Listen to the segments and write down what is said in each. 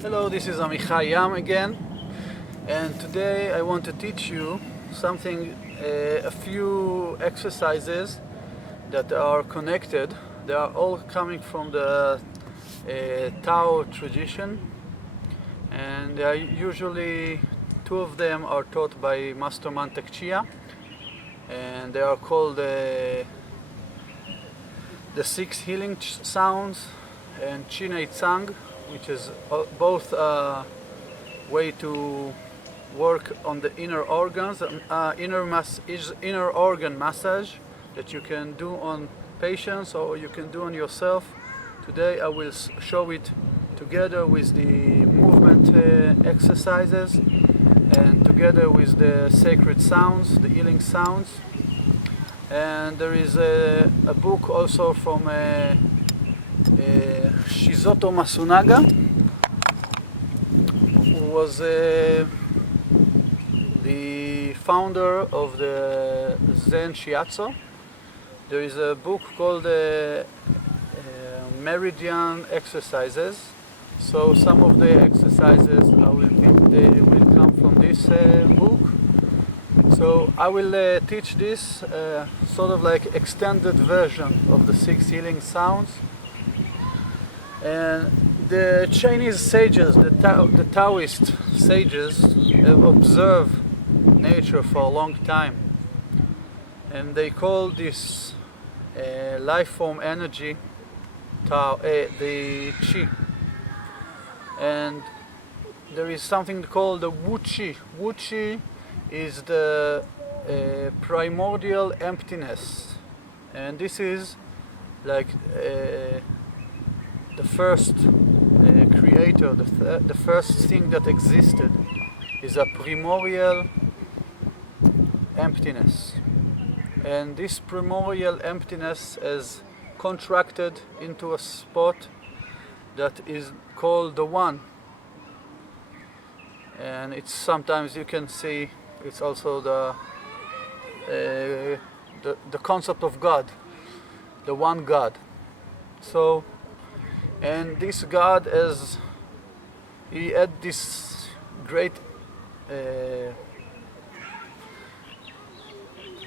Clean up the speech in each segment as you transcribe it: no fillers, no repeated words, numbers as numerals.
Hello, this is Amichai Yam again, and today I want to teach you something, a few exercises that are connected. They are all coming from the Tao tradition, and they are usually, two of them are taught by Master Mantak Chia, and they are called the six healing sounds and Chi Nei Tsang, which is both a way to work on the inner organs, inner organ massage that you can do on patients or you can do on yourself. Today I will show it together with the movement exercises and together with the sacred sounds, the healing sounds. And there is a book also from Shizoto Masunaga, who was the founder of the Zen Shiatsu. There is a book called Meridian exercises. So some of the exercises they will come from this book. So I will teach this sort of like extended version of the six healing sounds. And the Chinese sages, the Taoist sages, have observed nature for a long time, and they call this life form energy Tao, the Chi. And there is something called the Wu Chi. Wu Chi is the primordial emptiness, and this is like the first creator, the first thing that existed is a primordial emptiness. And this primordial emptiness is contracted into a spot that is called the One. And it's sometimes you can see it's also the concept of God, the one God. So, and this God, he had this great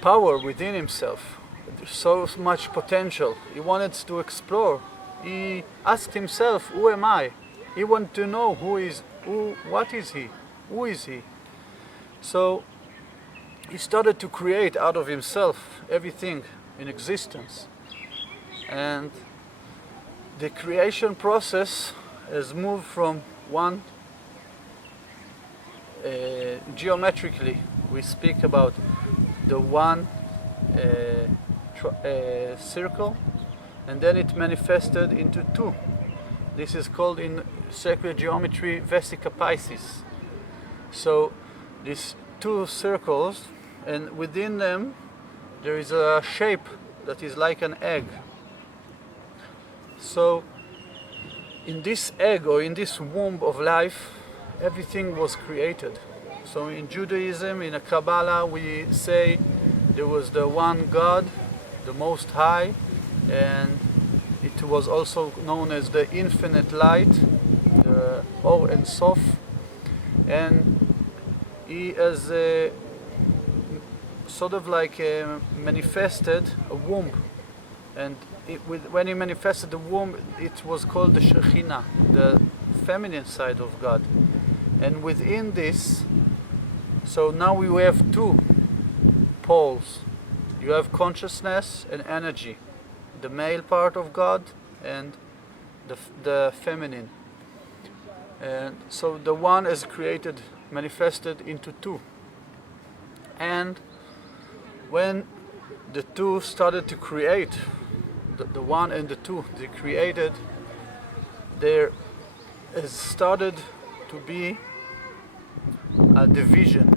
power within himself, so much potential. He wanted to explore. He asked himself, "Who am I?" He wanted to know what is he, who is he. So he started to create out of himself everything in existence, and the creation process has moved from one geometrically. We speak about the one circle, and then it manifested into two. This is called in sacred geometry Vesica Pisces. So these two circles, and within them there is a shape that is like an egg. So in this egg, or in this womb of life, everything was created. So in Judaism, in a Kabbalah, we say there was the one God, the Most High, and it was also known as the infinite light, the Or Ein Sof, and he has sort of like manifested a womb. And when he manifested the womb, it was called the Shekhinah, the feminine side of God. And within this, so now we have two poles. You have consciousness and energy, the male part of God and the feminine. And so the one is created, manifested into two. And when the two started to create, the one and the two, they created, there has started to be a division,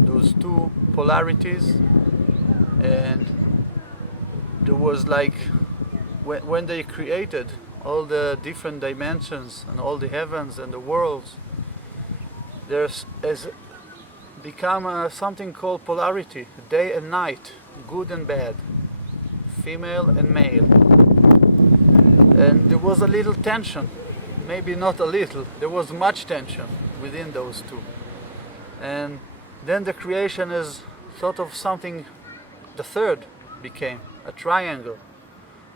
those two polarities. And there was like, when they created all the different dimensions and all the heavens and the worlds, there's has become something called polarity, day and night, good and bad, female and male. And there was a little tension maybe not a little, there was much tension within those two. And then the creation is sort of something, the third became a triangle.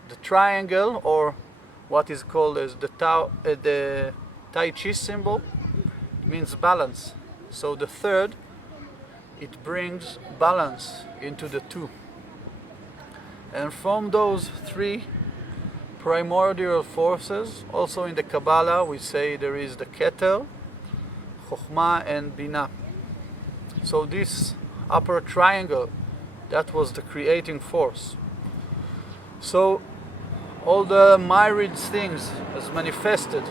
The triangle, or what is called as the Tai Chi symbol, means balance. So the third, it brings balance into the two. And from those three primordial forces, also in the Kabbalah we say there is the Keter, Chokhmah and Binah. So this upper triangle, that was the creating force. So all the myriad things is manifested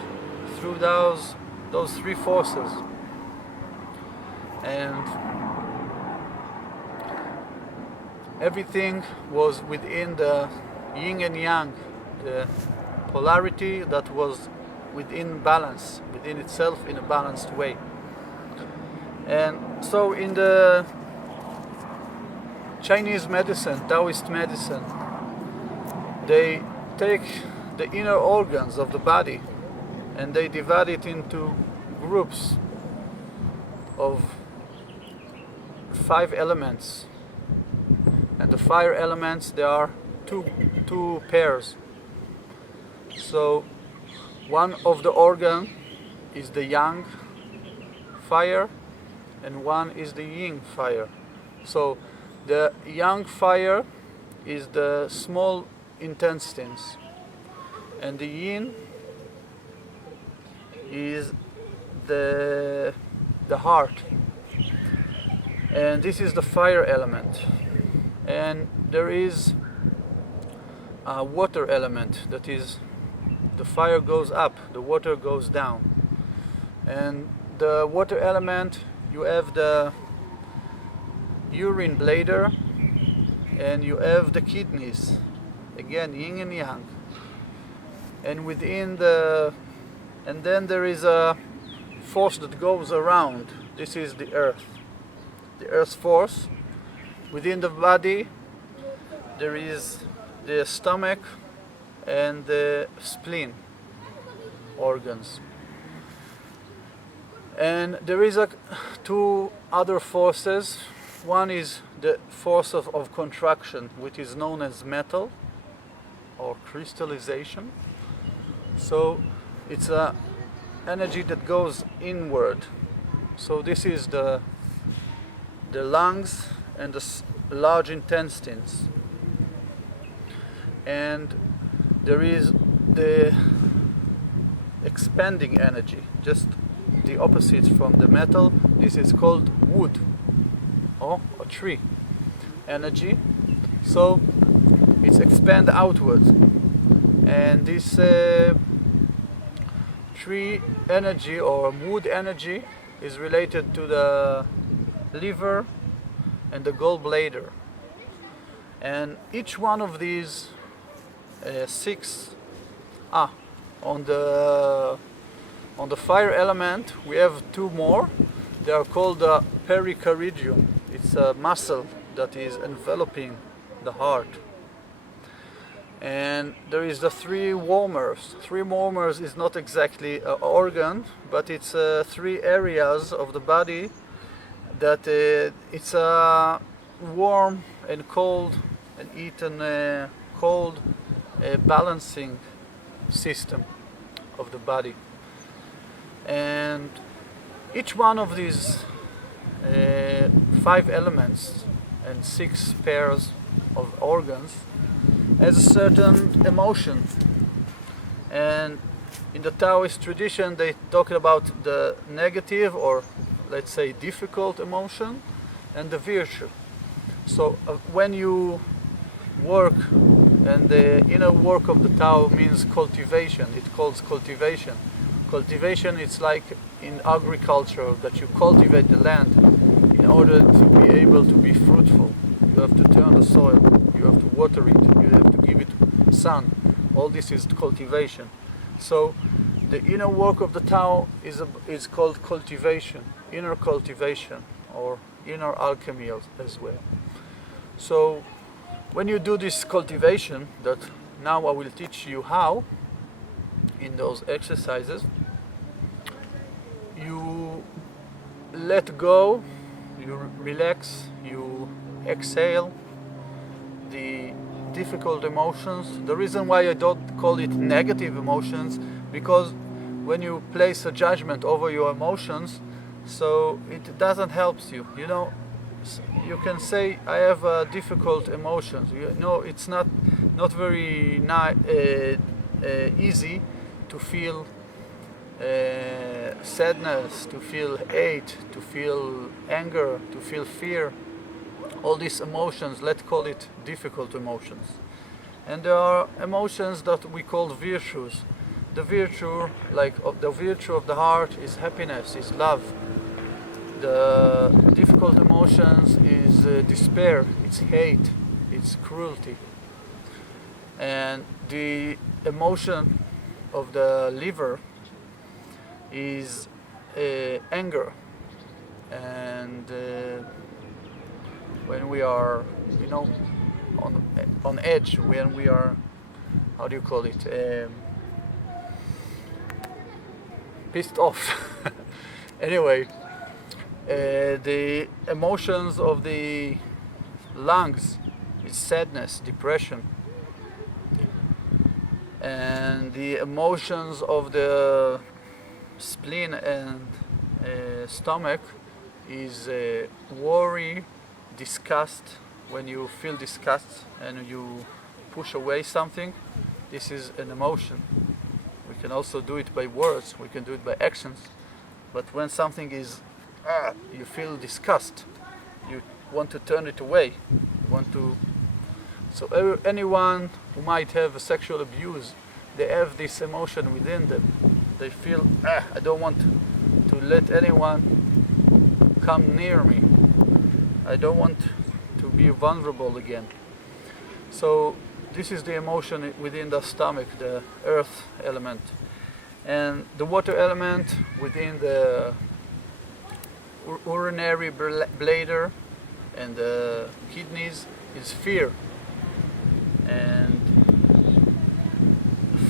through those three forces. And everything was within the yin and yang, the polarity that was within balance, within itself in a balanced way. And so in the Chinese medicine, Taoist medicine, they take the inner organs of the body and they divide it into groups of 5 elements. And the fire elements, there are two pairs. So one of the organ is the yang fire and one is the yin fire. So the yang fire is the small intestines and the yin is the heart. And this is the fire element. And there is a water element, that is, the fire goes up, the water goes down. And the water element, you have the urine bladder and you have the kidneys, again yin and yang. And and then there is a force that goes around. This is the earth's force. Within the body there is the stomach and the spleen organs. And there is two other forces. One is the force of contraction, which is known as metal or crystallization. So it's a energy that goes inward. So this is the lungs and the large intestines. And there is the expanding energy, just the opposite from the metal. This is called wood or a tree energy. So it's expand outwards. And this tree energy or wood energy is related to the liver and the gallbladder. And each one of these on the fire element we have two more. They are called the pericardium. It's a muscle that is enveloping the heart. And there is the three warmers. Three warmers is not exactly an organ, but it's 3 areas of the body that it's a warm and cold and heat and cold balancing system of the body. And each one of these 5 elements and 6 pairs of organs has a certain emotion. And in the Taoist tradition they talk about the negative, or let's say difficult emotion, and the virtue. So when you work, and the inner work of the Tao means cultivation, it calls cultivation. Cultivation, it's like in agriculture, that you cultivate the land in order to be able to be fruitful. You have to turn the soil, you have to water it, you have to give it sun. All this is cultivation. So the inner work of the Tao is called cultivation, inner cultivation, or inner alchemy as well. So when you do this cultivation, that now I will teach you how in those exercises, let go, you relax, you exhale the difficult emotions. The reason why I don't call it negative emotions, because when you place a judgment over your emotions, so it doesn't help you. You know, you can say I have difficult emotions. You know, it's not very easy to feel sadness, to feel hate, to feel anger, to feel fear. All these emotions, let's call it difficult emotions. And there are emotions that we call virtues. The virtue, the virtue of the heart, is happiness, is love. The difficult emotions is despair, it's hate, it's cruelty. And the emotion of the liver is anger. And when we are, you know, on edge, when we are, how do you call it, pissed off. Anyway, the emotions of the lungs is sadness, depression, and the emotions of the spleen and stomach is worry, disgust. When you feel disgust and you push away something, this is an emotion. We can also do it by words, we can do it by actions. But when something is, you feel disgust, you want to turn it away, you want to. So anyone who might have a sexual abuse, they have this emotion within them. They feel, I don't want to let anyone come near me. I don't want to be vulnerable again. So this is the emotion within the stomach, the earth element. And the water element within the urinary bladder and the kidneys is fear. And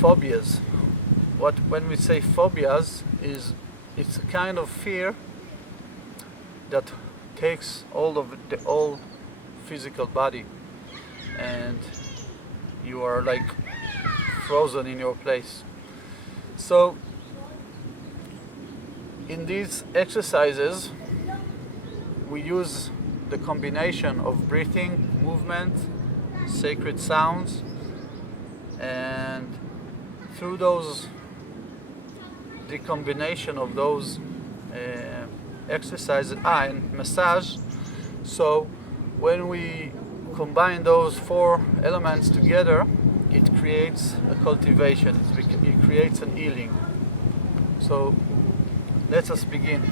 phobias. When we say phobias, it's a kind of fear that takes all of the whole physical body, and you are like frozen in your place. So in these exercises we use the combination of breathing, movement, sacred sounds, and through the combination of those exercises and massage. So when we combine those four elements together, it creates a cultivation, it creates an healing. So let us begin.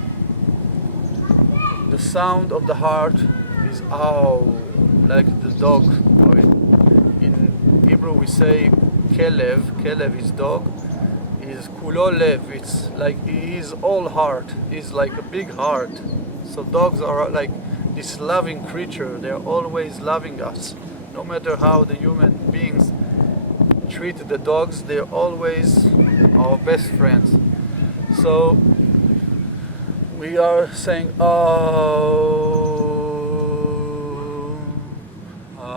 The sound of the heart is ow, like the dog. Or in Hebrew we say kelev. Kelev is dog. Is kulo lev. It's like he is all heart. He's like a big heart. So dogs are like this loving creature. They're always loving us. No matter how the human beings treat the dogs, they're always our best friends. So we are saying, oh, oh,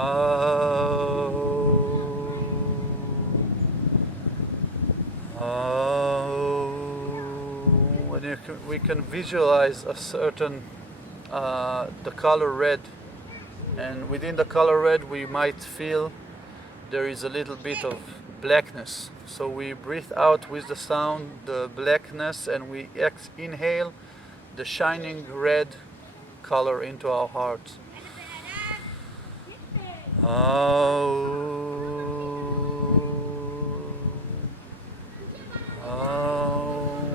oh. And we can visualize a certain, the color red. And within the color red, we might feel there is a little bit of blackness. So we breathe out with the sound, the blackness, and we inhale the shining red color into our hearts.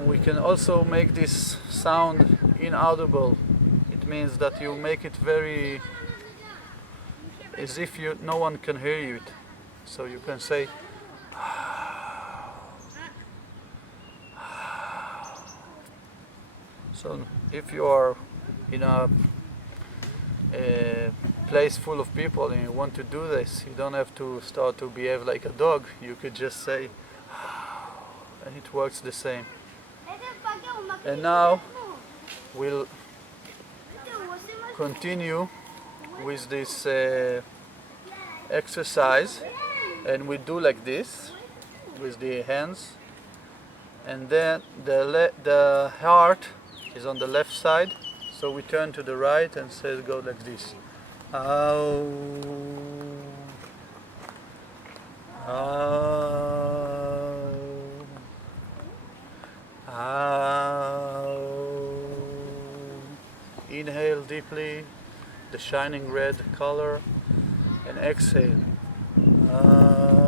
We can also make this sound inaudible. It means that you make it very as if no one can hear you. So you can say, so if you are in a place full of people and you want to do this, you don't have to start to behave like a dog. You could just say, and it works the same. And now we'll continue with this exercise, and we do like this with the hands, and then the heart is on the left side, so we turn to the right and say go like this. Ow. Ow. Ow. Inhale deeply, the shining red color, and exhale. Ow.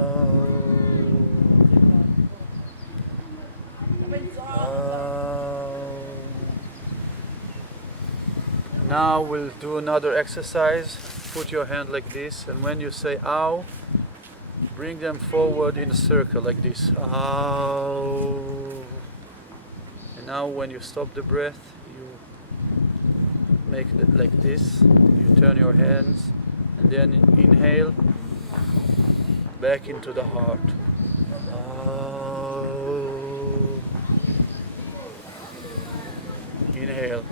Ow. Now we'll do another exercise. Put your hand like this, and when you say ow, bring them forward in a circle like this. Ow. And now when you stop the breath, you make it like this. You turn your hands, and then inhale back into the heart. Ow. Inhale.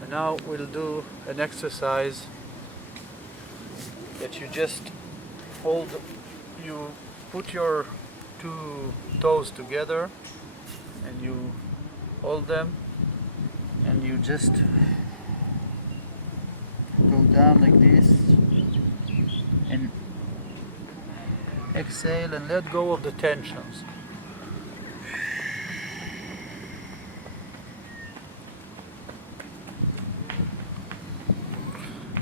And now we'll do an exercise that you just hold, you put your two toes together and you hold them, and you just go down like this and exhale and let go of the tensions.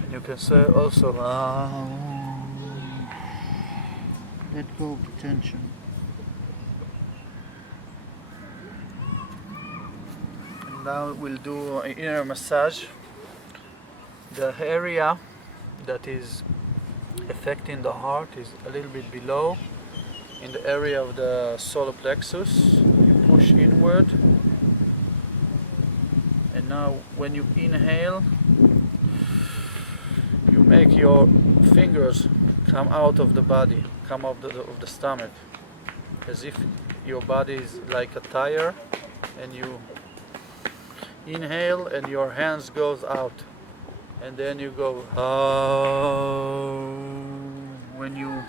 And you can say also, let go of the tension. And now we'll do an inner massage. The area that is affecting the heart is a little bit below, in the area of the solar plexus. You push inward, and now when you inhale, you make your fingers come out of the body, come out of the stomach, as if your body is like a tire, and you inhale and your hands goes out. And then you go, oh. When you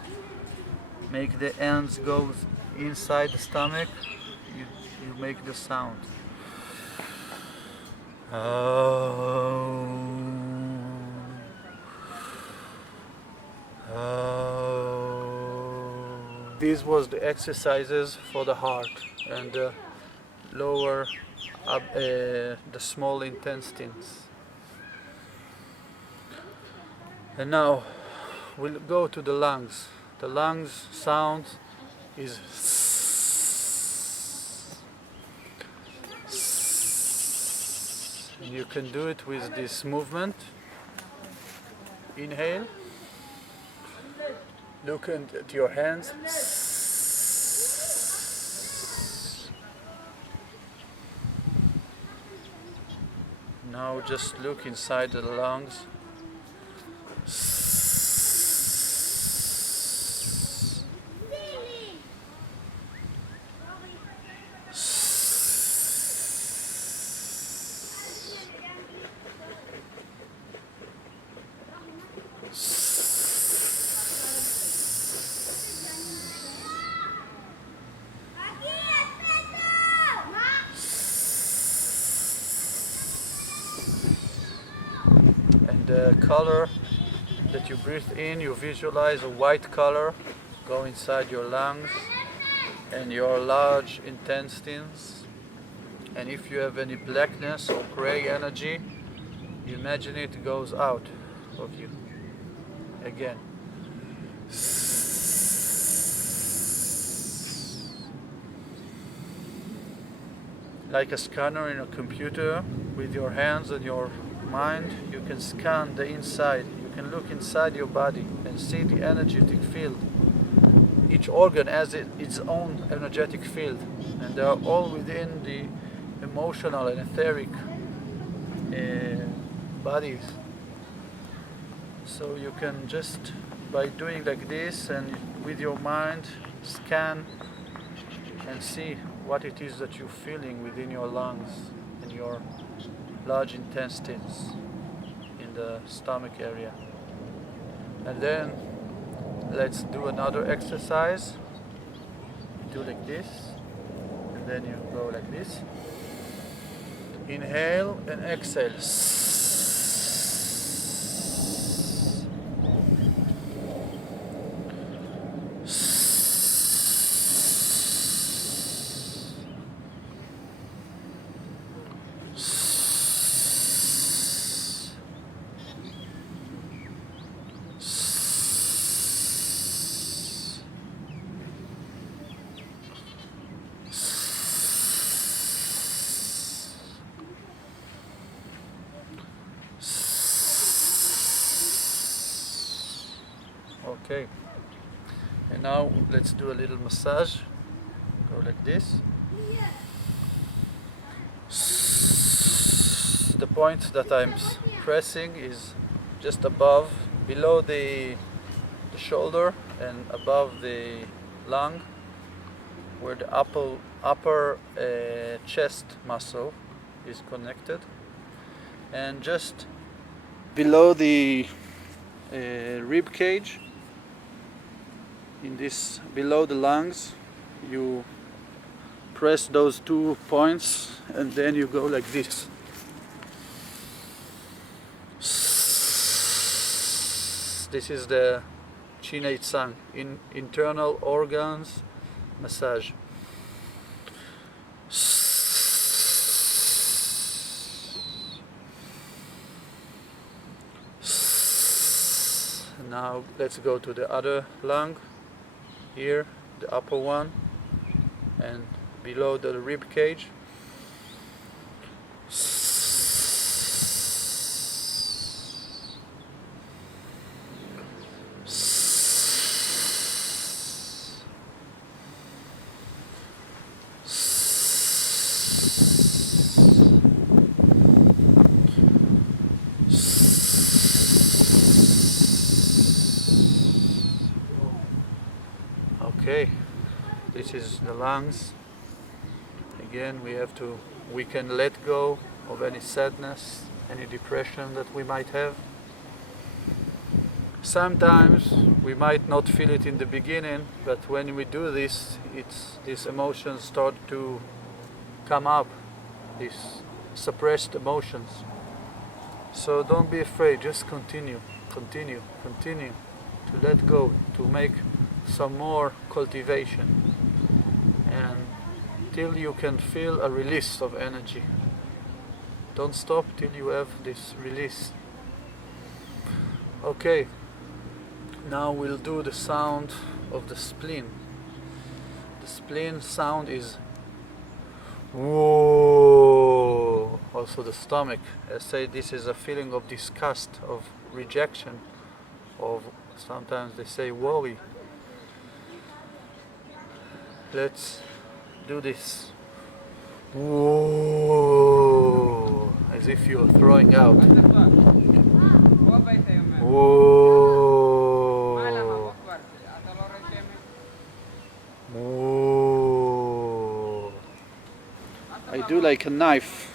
make the ends go inside the stomach, you make the sound. Oh. Oh. These was the exercises for the heart and the lower, the small intestines. And now we'll go to the lungs. The lungs sound is and you can do it with this movement. Inhale. Look at your hands. Now just look inside the lungs. The color that you breathe in, you visualize a white color go inside your lungs and your large intestines. And if you have any blackness or gray energy, you imagine it goes out of you again. Like a scanner in a computer, with your hands and your mind, you can scan the inside. You can look inside your body and see the energetic field. Each organ has its own energetic field, and they are all within the emotional and etheric bodies. So you can just, by doing like this and with your mind, scan and see what it is that you're feeling within your lungs and your large intestines in the stomach area. And then let's do another exercise. Do like this, and then you go like this. Inhale and exhale. Okay, and now let's do a little massage. Go like this. The point that I'm pressing is just above, below the shoulder and above the lung, where the upper chest muscle is connected, and just below the rib cage, below the lungs, you press those 2 points, and then you go like this. This is the Chi Nei Tsang, internal organs massage. Now let's go to the other lung, here, the upper one, and below the rib cage. Okay, this is the lungs. Again, we can let go of any sadness, any depression that we might have. Sometimes we might not feel it in the beginning, but when we do this, these emotions start to come up, these suppressed emotions. So don't be afraid, just continue to let go, to make some more cultivation, and till you can feel a release of energy. Don't stop till you have this release. Okay, now we'll do the sound of the spleen. The spleen sound is whoa. Also the stomach. I say this is a feeling of disgust, of rejection, of sometimes they say worry. Let's do this. Whoa, as if you're throwing out. Whoa. Whoa. I do like a knife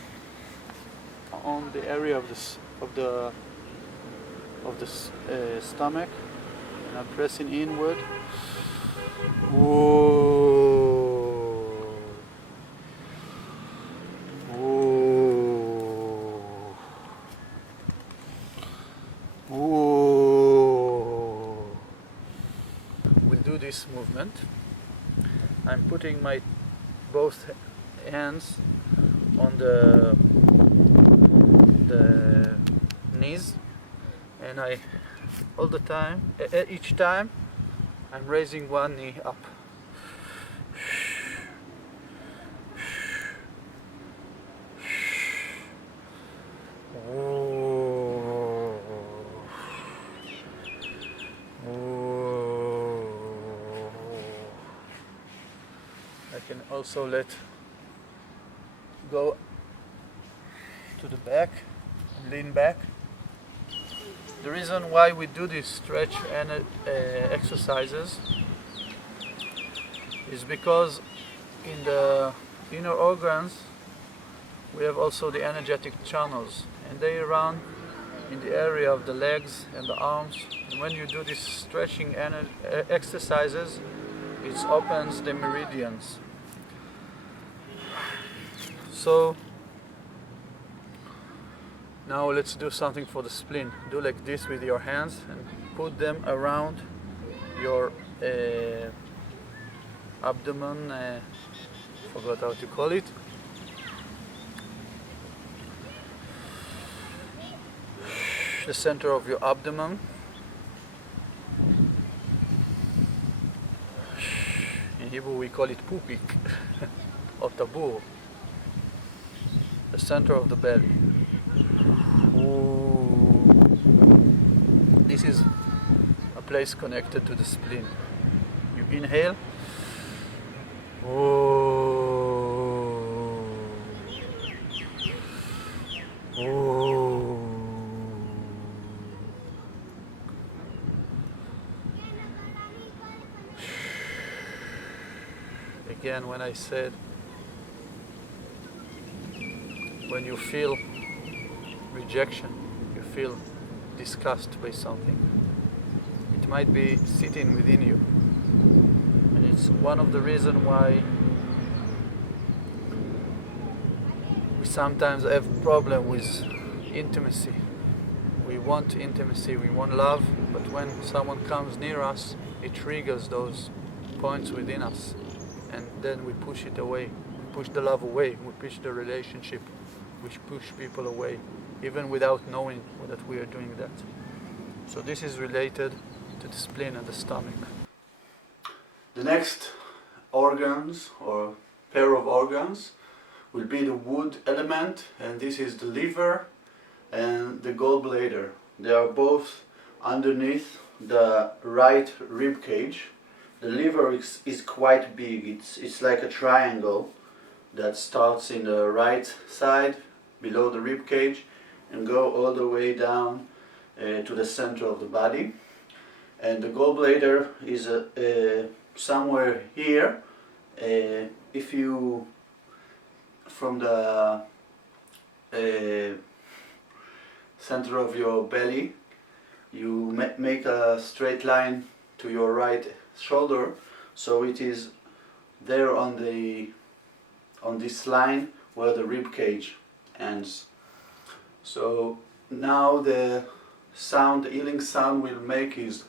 on the area of the stomach, and I'm pressing inward. Whoa. Whoa. Whoa. We'll do this movement. I'm putting my both hands on the knees, and I all the time, each time I'm raising one knee up. Whoa. Whoa. I can also let go to the back, lean back. The reason why we do these stretch and exercises is because in the inner organs we have also the energetic channels, and they run in the area of the legs and the arms. And when you do these stretching exercises, it opens the meridians. So now let's do something for the spleen. Do like this with your hands and put them around your abdomen. Forgot how to call it. The center of your abdomen. In Hebrew we call it pupik or tabur. The center of the belly. Ooh. This is a place connected to the spleen. You inhale. Ooh. Ooh. Again, when I said, when you feel rejection, you feel disgust by something, it might be sitting within you. And it's one of the reasons why we sometimes have problem with intimacy. We want intimacy, we want love, but when someone comes near us, it triggers those points within us. And then we push it away. We push the love away. We push the relationship. We push people away, even without knowing that we are doing that. So this is related to the spleen and the stomach. The next organs or pair of organs will be the wood element, and this is the liver and the gallbladder. They are both underneath the right rib cage. The liver is quite big. It's like a triangle that starts in the right side below the rib cage and go all the way down to the center of the body. And the gallbladder is somewhere here. If you from the center of your belly, you make a straight line to your right shoulder, so it is there on this line where the rib cage ends. So now the sound, the healing sound we'll make is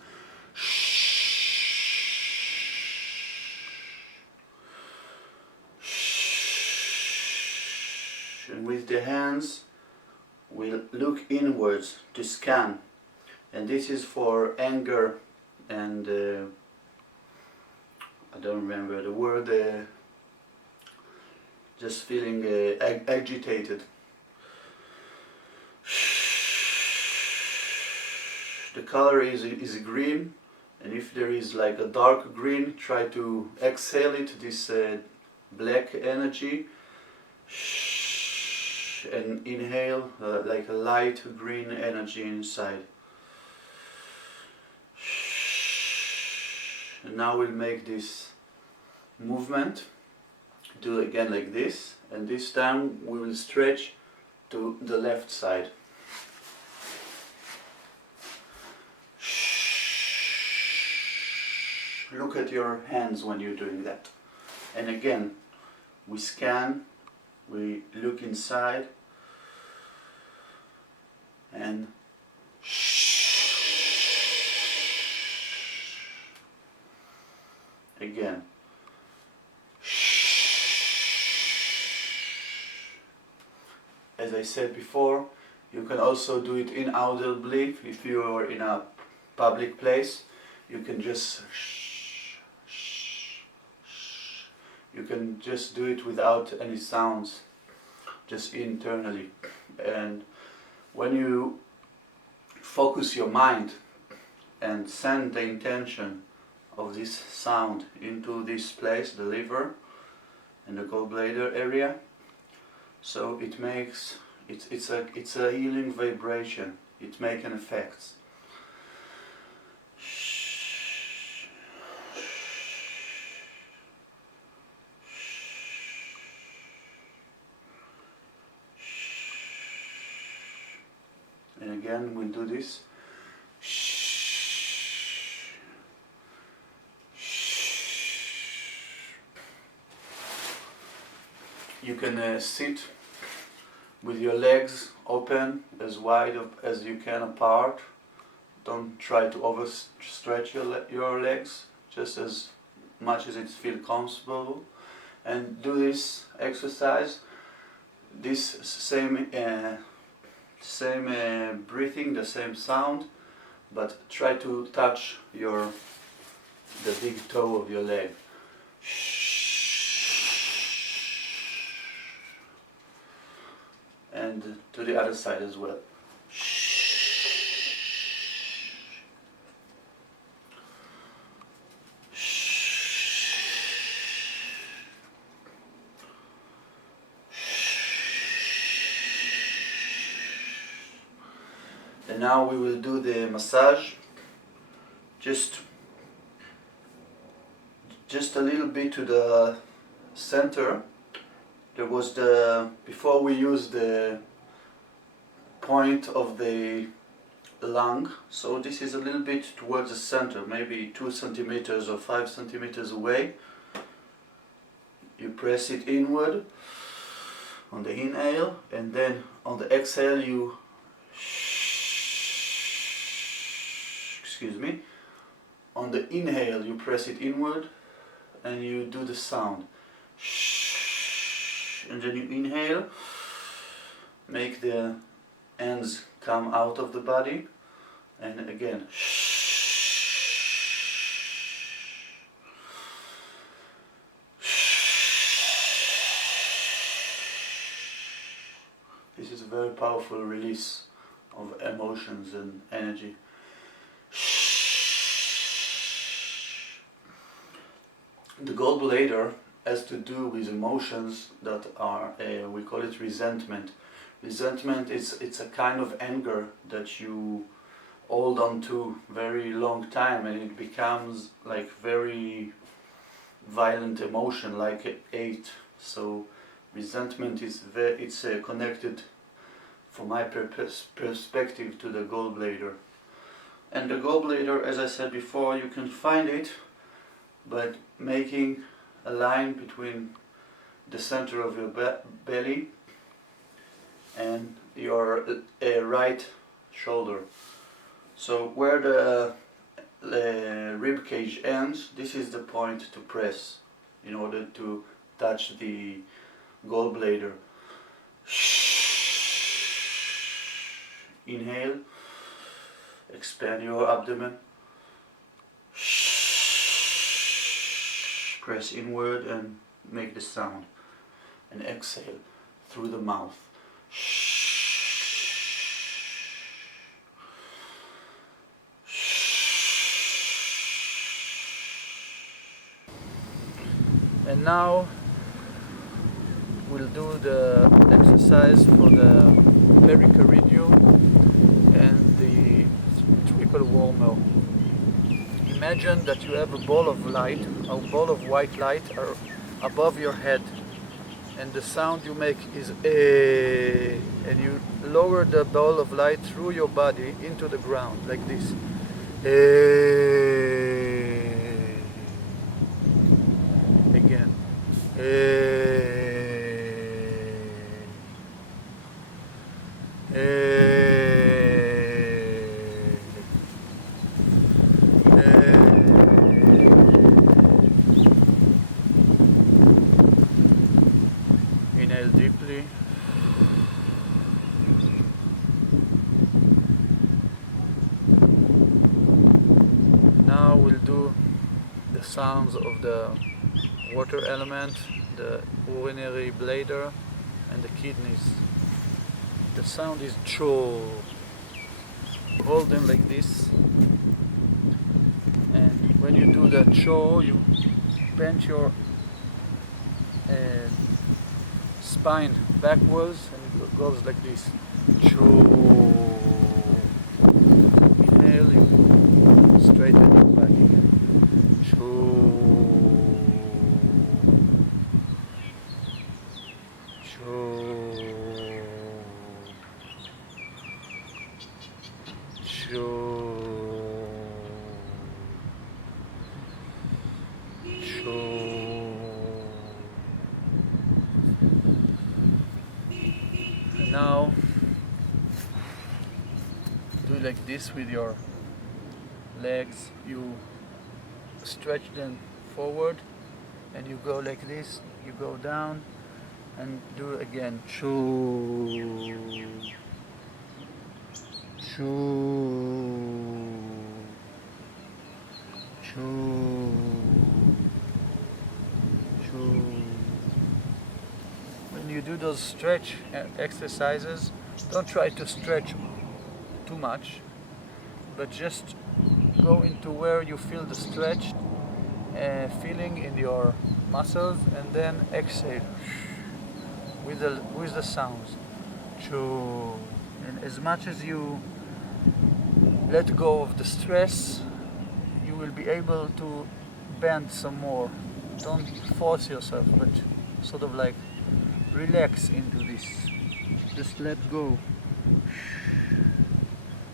and with the hands we'll look inwards to scan, and this is for anger and I don't remember the word, just feeling agitated. The color is green, and if there is like a dark green, try to exhale it, this black energy, and inhale like a light green energy inside. And now we'll make this movement, do again like this, and this time we will stretch to the left side. Look at your hands when you're doing that. And again, we scan, we look inside, and again. As I said before, you can also do it inaudibly. If you are in a public place, you can just you can just do it without any sounds, just internally. And when you focus your mind and send the intention of this sound into this place, the liver and the gallbladder area, so it makes it's a healing vibration. It makes an effect. And again we'll do this. You can sit with your legs open as wide as you can apart. Don't try to overstretch your legs, just as much as it feels comfortable. And do this exercise, this same breathing, the same sound, but try to touch the big toe of your leg. And to the other side as well. And now we will do the massage. Just a little bit to the center. There was before we used the point of the lung, so this is a little bit towards the center, maybe 2 centimeters or 5 centimeters away. You press it inward on the inhale, and then on the exhale you on the inhale you press it inward and you do the sound. And then you inhale, make the ends come out of the body, and again. This is a very powerful release of emotions and energy. The gallbladder has to do with emotions that are, we call it resentment. Resentment it's a kind of anger that you hold on to very long time, and it becomes like very violent emotion, like hate. So resentment is connected, from my perspective, to the gallbladder. And the gallbladder, as I said before, you can find it by making a line between the center of your belly and your right shoulder. So where the rib cage ends, this is the point to press in order to touch the gallbladder. Inhale, expand your abdomen. Press inward and make the sound. And exhale through the mouth. And now we'll do the exercise for the pericardium and the triple warmer. Imagine that you have a ball of light, a ball of white light above your head, and the sound you make is eh, and you lower the ball of light through your body into the ground like this. Again. Inhale deeply. Now we'll do the sounds of the water element, the urinary bladder, and the kidneys. The sound is cho. Hold them like this, and when you do the cho, you bend your spine backwards, and it goes like this. Cho. Inhale, you straighten your back again. Cho. Cho. Now do like this with your legs. You stretch them forward and you go like this. You go down and do again. When you do those stretch exercises, don't try to stretch too much, but just go into where you feel the stretch feeling in your muscles, and then exhale with the sounds. And as much as you let go of the stress, you will be able to bend some more. Don't force yourself, but sort of like relax into this. Just let go.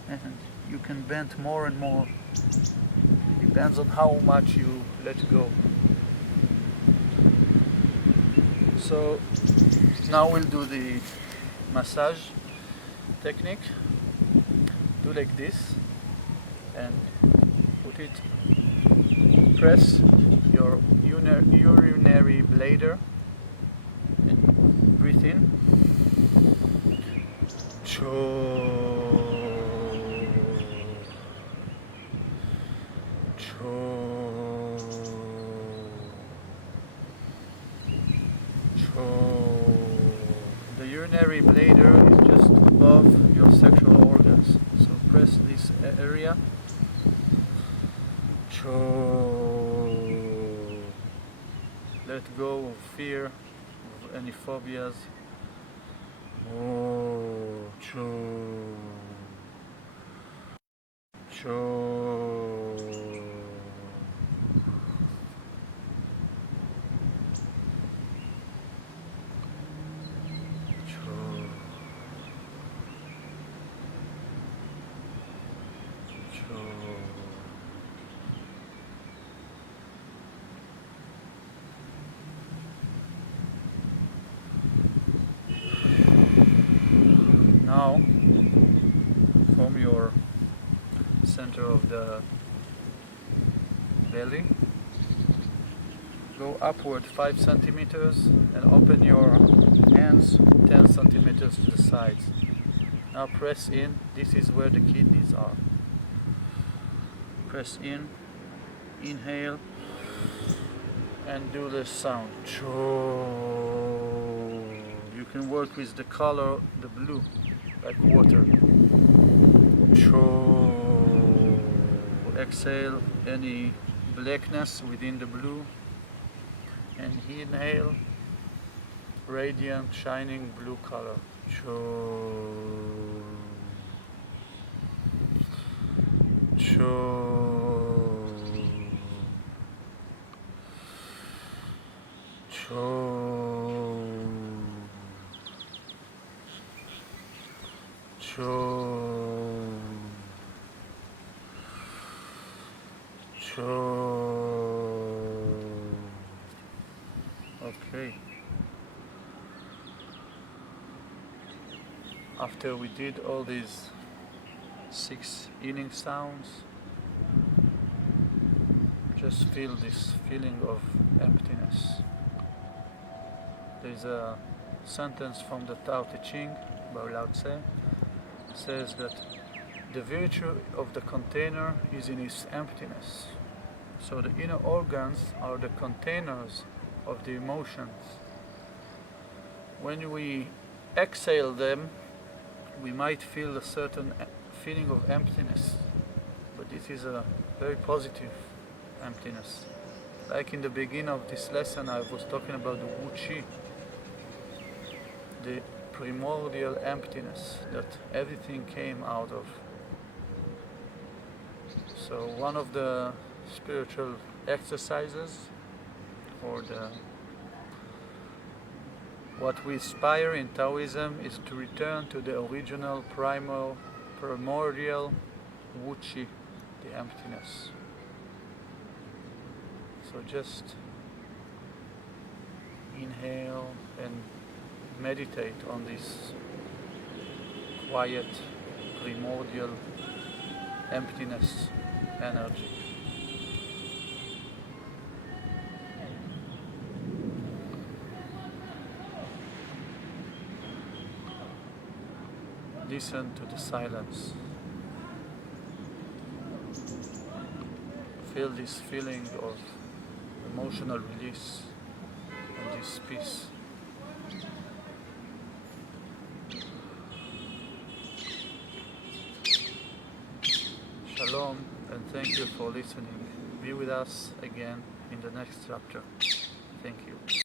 And you can bend more and more. Depends on how much you let go. So now we'll do the massage technique. Do like this and put it, press your urinary bladder and breathe in. The urinary bladder is just above your sexual organs, so press this area. Let go of fear, of any phobias. Now, from your center of the belly, go upward 5 centimeters and open your hands 10 centimeters to the sides. Now press in. This is where the kidneys are. Press in, inhale, and do the sound. You can work with the color, the blue, like water. Exhale any blackness within the blue, and inhale radiant, shining blue color. Okay. After we did all these 6 inning sounds, just feel this feeling of emptiness. There's a sentence from the Tao Te Ching by Lao Tse, says that the virtue of the container is in its emptiness. So the inner organs are the containers of the emotions. When we exhale them, we might feel a certain feeling of emptiness, but this is a very positive emptiness. Like in the beginning of this lesson, I was talking about the Wu Chi, the primordial emptiness that everything came out of. So one of the spiritual exercises, or what we aspire in Taoism, is to return to the original primordial Wuchi, the emptiness. So just inhale and meditate on this quiet, primordial emptiness energy. Listen to the silence. Feel this feeling of emotional release and this peace. Shalom, and thank you for listening. Be with us again in the next chapter. Thank you.